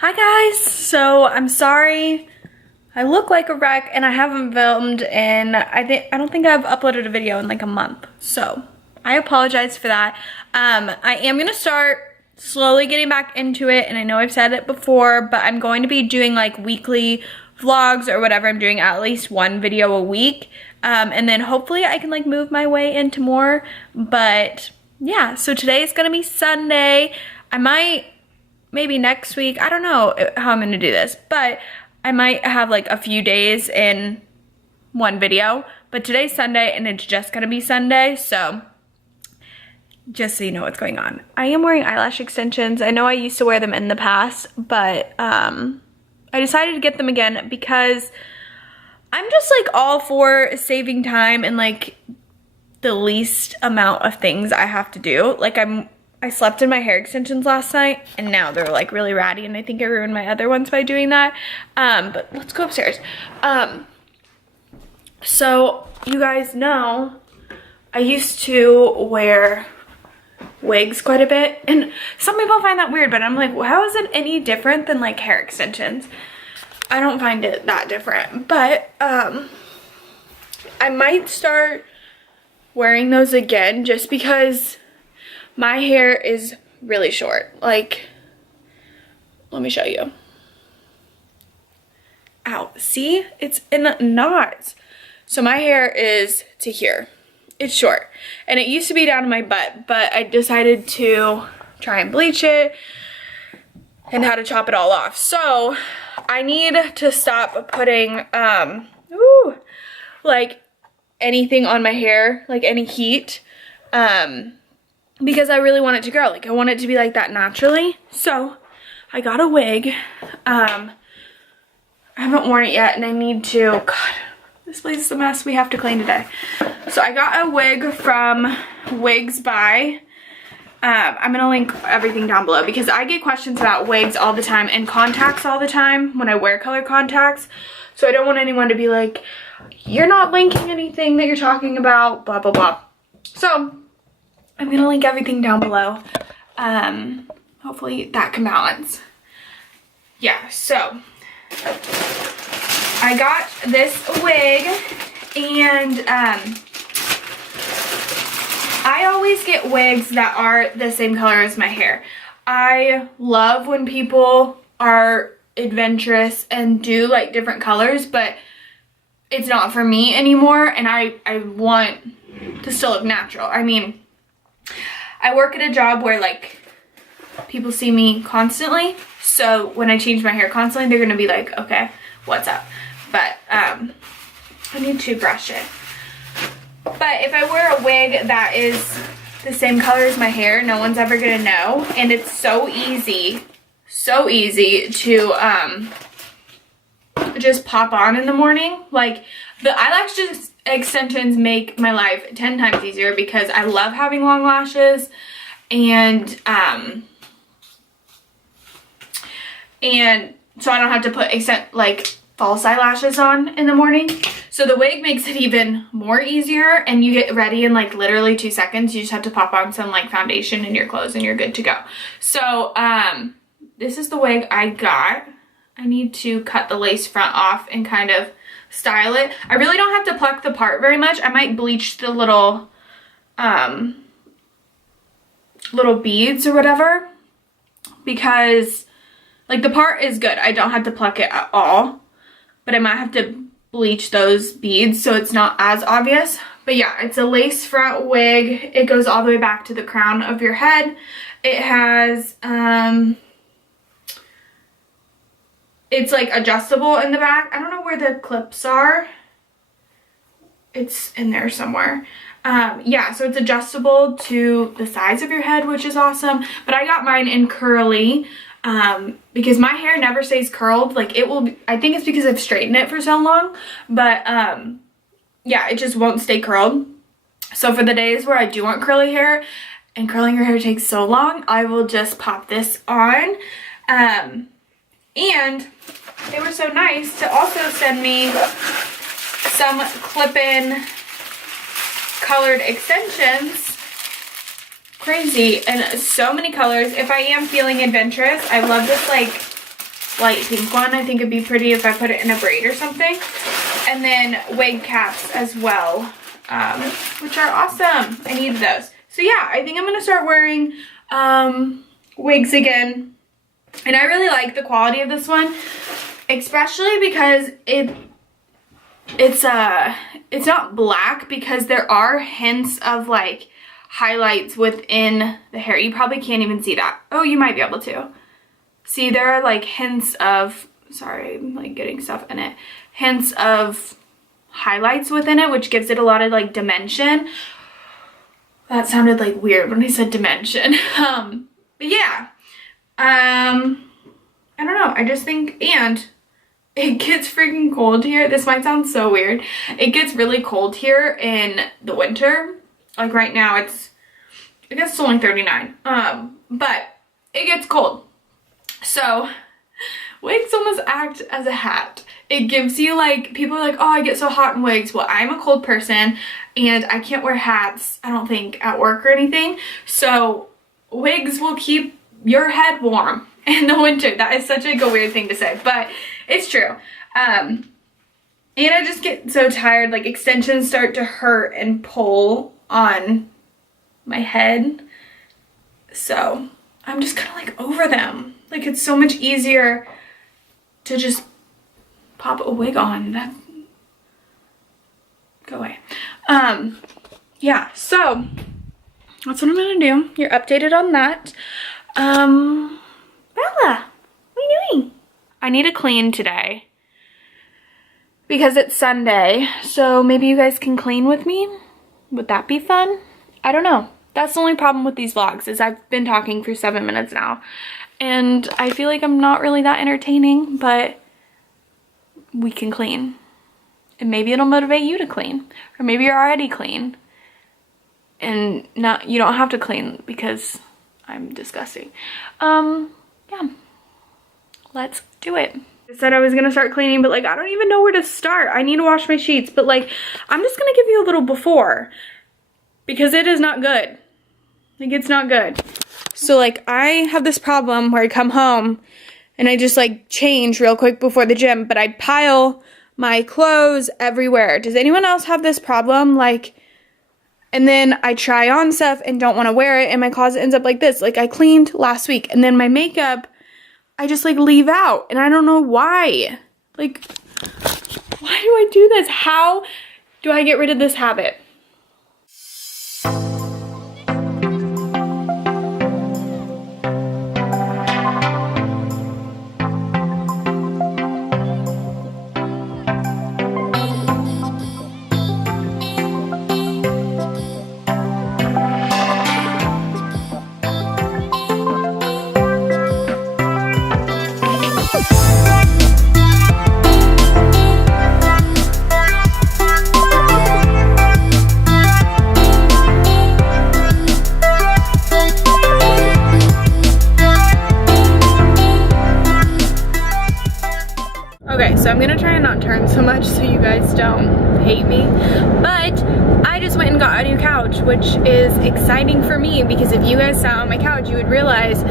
Hi guys, so I'm sorry I look like a wreck and I haven't filmed and I don't think I've uploaded a video in like a month, so I apologize for that. I am gonna start slowly getting back into it, and I know I've said it before, but I'm going to be doing like weekly vlogs or whatever. I'm doing at least one video a week, and then hopefully I can like move my way into more. But yeah, so today is gonna be Sunday. I might maybe next week, I don't know how I'm gonna do this, but I might have like a few days in one video, but today's Sunday and it's just gonna be Sunday, so just so you know what's going on. I am wearing eyelash extensions. I know I used to wear them in the past, but I decided to get them again because I'm just like all for saving time and like the least amount of things I have to do. Like I slept in my hair extensions last night and now they're like really ratty, and I think I ruined my other ones by doing that. But let's go upstairs. So you guys know I used to wear wigs quite a bit, and some people find that weird, but I'm like, well, how is it any different than like hair extensions? I don't find it that different, but I might start wearing those again just because my hair is really short. Like, let me show you. Ow, see? It's in knots. So my hair is to here. It's short. And it used to be down to my butt, but I decided to try and bleach it and how to chop it all off. So I need to stop putting, like anything on my hair, like any heat, because I really want it to grow. Like, I want it to be like that naturally. So I got a wig. I haven't worn it yet, and I need to. God, this place is a mess. We have to clean today. So I got a wig from Wigs By. I'm gonna link everything down below because I get questions about wigs all the time and contacts all the time when I wear color contacts. So I don't want anyone to be like, you're not linking anything that you're talking about, blah, blah, blah. So I'm gonna link everything down below. Hopefully that can balance. Yeah, so I got this wig, and I always get wigs that are the same color as my hair. I love when people are adventurous and do like different colors, but it's not for me anymore, and I want to still look natural. I mean, I work at a job where like people see me constantly, so when I change my hair constantly, they're gonna be like, okay, what's up? But I need to brush it. But if I wear a wig that is the same color as my hair, no one's ever gonna know, and it's so easy to just pop on in the morning. Like, the eyelash extensions make my life 10 times easier because I love having long lashes, and so I don't have to put false eyelashes on in the morning. So the wig makes it even more easier, and you get ready in like literally 2 seconds. You just have to pop on some like foundation in your clothes and you're good to go. So this is the wig I got. I need to cut the lace front off and kind of style it. I really don't have to pluck the part very much. I might bleach the little beads or whatever, because like the part is good. I don't have to pluck it at all, but I might have to bleach those beads so it's not as obvious. But yeah, it's a lace front wig. It goes all the way back to the crown of your head. It has it's like adjustable in the back. I don't know where the clips are. It's in there somewhere. Yeah, so it's adjustable to the size of your head, which is awesome. But I got mine in curly because my hair never stays curled. Like, it will, I think it's because I've straightened it for so long, but yeah, it just won't stay curled. So for the days where I do want curly hair, and curling your hair takes so long, I will just pop this on. And they were so nice to also send me some clip-in colored extensions. Crazy, and so many colors. If I am feeling adventurous, I love this like light pink one. I think it'd be pretty if I put it in a braid or something. And then wig caps as well, which are awesome. I need those. So yeah, I think I'm gonna start wearing wigs again. And I really like the quality of this one, especially because it's not black, because there are hints of like highlights within the hair. You probably can't even see that. Oh, you might be able to. See, there are like hints of, sorry, I'm like getting stuff in it. Hints of highlights within it, which gives it a lot of like dimension. That sounded like weird when I said dimension. But yeah. I don't know. I just think, and it gets freaking cold here. This might sound so weird. It gets really cold here in the winter. Like right now I guess it's only 39. But it gets cold. So wigs almost act as a hat. It gives you like, people are like, oh, I get so hot in wigs. Well, I'm a cold person and I can't wear hats, I don't think, at work or anything. So wigs will keep your head warm in the winter. That is such like a weird thing to say, but it's true. And I just get so tired, like extensions start to hurt and pull on my head. So I'm just kind of like over them. Like it's so much easier to just pop a wig on. That go away. Yeah, so that's what I'm gonna do. You're updated on that. Bella, what are you doing? I need to clean today because it's Sunday, so maybe you guys can clean with me. Would that be fun? I don't know. That's the only problem with these vlogs, is I've been talking for 7 minutes now and I feel like I'm not really that entertaining, but we can clean. And maybe it'll motivate you to clean, or maybe you're already clean and you don't have to clean because I'm disgusting. Yeah, let's do it. I said I was gonna start cleaning, but like I don't even know where to start. I need to wash my sheets, but like I'm just gonna give you a little before, because it is not good. Like it's not good. So like I have this problem where I come home and I just like change real quick before the gym, but I pile my clothes everywhere. Does anyone else have this problem? Like, and then I try on stuff and don't want to wear it and my closet ends up like this. Like I cleaned last week and then my makeup, I just like leave out and I don't know why. Like, why do I do this? How do I get rid of this habit? So I'm gonna try and not turn so much so you guys don't hate me, but I just went and got a new couch, which is exciting for me because if you guys sat on my couch you would realize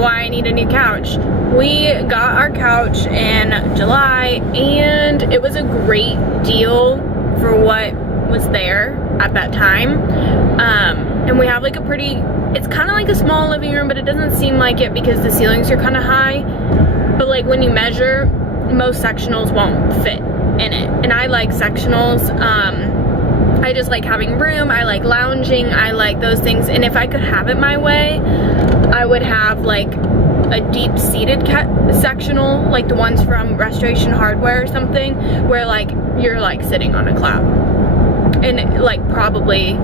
why I need a new couch. We got our couch in July and it was a great deal for what was there at that time. And we have like a pretty, it's kind of like a small living room, but it doesn't seem like it because the ceilings are kind of high, but like when you measure, most sectionals won't fit in it, and I like sectionals. I just like having room, I like lounging, I like those things, and if I could have it my way I would have like a deep seated sectional, like the ones from Restoration Hardware or something, where like you're like sitting on a cloud and like probably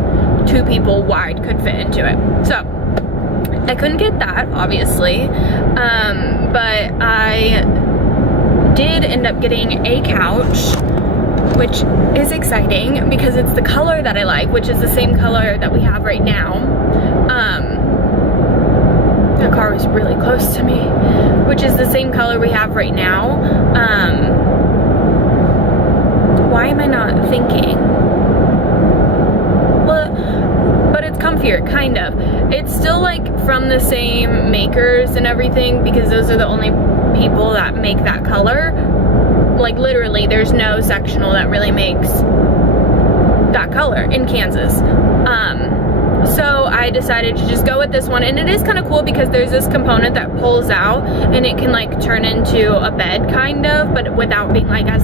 2 people wide could fit into it. So I couldn't get that obviously, but I did end up getting a couch, which is exciting because it's the color that I like, which is the same color that we have right now. The car was really close to me, which is the same color we have right now. Why am I not thinking? But it's comfier, kind of. It's still like from the same makers and everything because those are the only people that make that color. Like literally, there's no sectional that really makes that color in Kansas. So I decided to just go with this one, and it is kind of cool because there's this component that pulls out and it can like turn into a bed kind of, but without being like as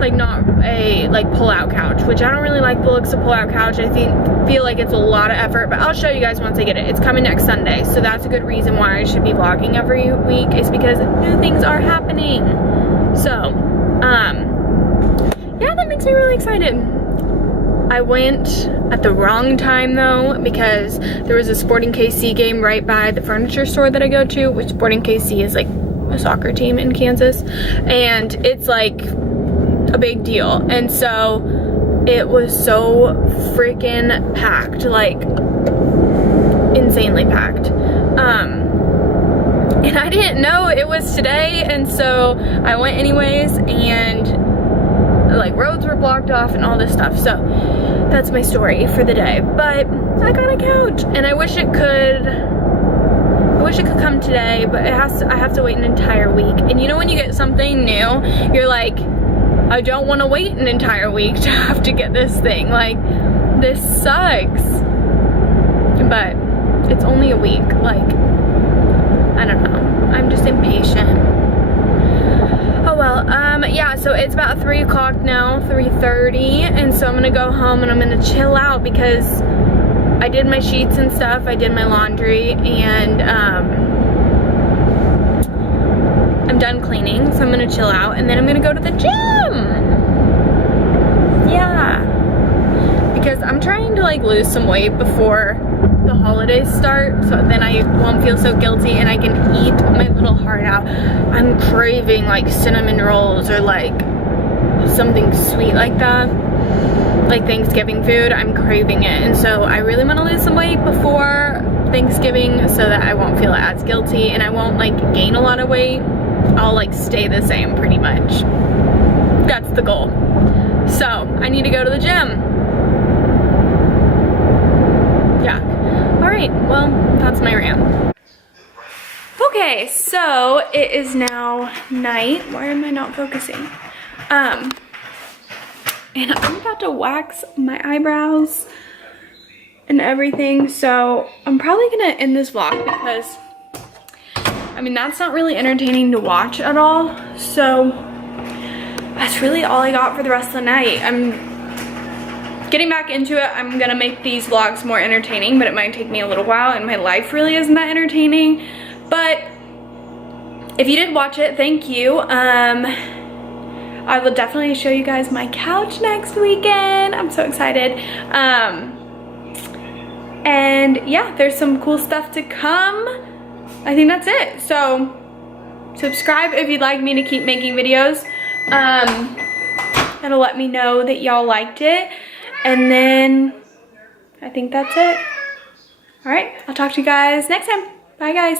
like not a like pull-out couch, which I don't really like the looks of pull-out couch. I feel like it's a lot of effort, but I'll show you guys once I get it. It's coming next Sunday, so that's a good reason why I should be vlogging every week, is because new things are happening. So yeah, that makes me really excited. I went at the wrong time though, because there was a Sporting KC game right by the furniture store that I go to, which Sporting KC is like a soccer team in Kansas, and it's like a big deal. And so it was so freaking packed, like insanely packed. And I didn't know it was today, and so I went anyways, and like roads were blocked off and all this stuff. So that's my story for the day. But I got a couch, and I wish it could come today, but I have to wait an entire week. And you know when you get something new, you're like, I don't want to wait an entire week to have to get this thing. Like, this sucks. But it's only a week. Like, I don't know. I'm just impatient. Oh well, yeah, so it's about 3 o'clock now, 3:30, and so I'm gonna go home and I'm gonna chill out because I did my sheets and stuff, I did my laundry, and I'm done cleaning, so I'm gonna chill out, and then I'm gonna go to the gym. Yeah, because I'm trying to like lose some weight before the holidays start, so then I won't feel so guilty and I can eat my little heart out. I'm craving like cinnamon rolls or like something sweet like that, like Thanksgiving food. I'm craving it, and so I really want to lose some weight before Thanksgiving so that I won't feel as guilty and I won't like gain a lot of weight. I'll like stay the same pretty much. That's the goal. So I need to go to the gym. Yeah. Alright, well, that's my rant. Okay, so it is now night. Why am I not focusing? And I'm about to wax my eyebrows and everything, so I'm probably gonna end this vlog because, I mean, that's not really entertaining to watch at all, so that's really all I got for the rest of the night. I'm getting back into it. I'm gonna make these vlogs more entertaining, but it might take me a little while, and my life really isn't that entertaining. But if you did watch it, thank you. I will definitely show you guys my couch next weekend. I'm so excited. And yeah, there's some cool stuff to come. I think that's it. So subscribe if you'd like me to keep making videos. That'll let me know that y'all liked it. And then I think that's it. All right, I'll talk to you guys next time. Bye guys.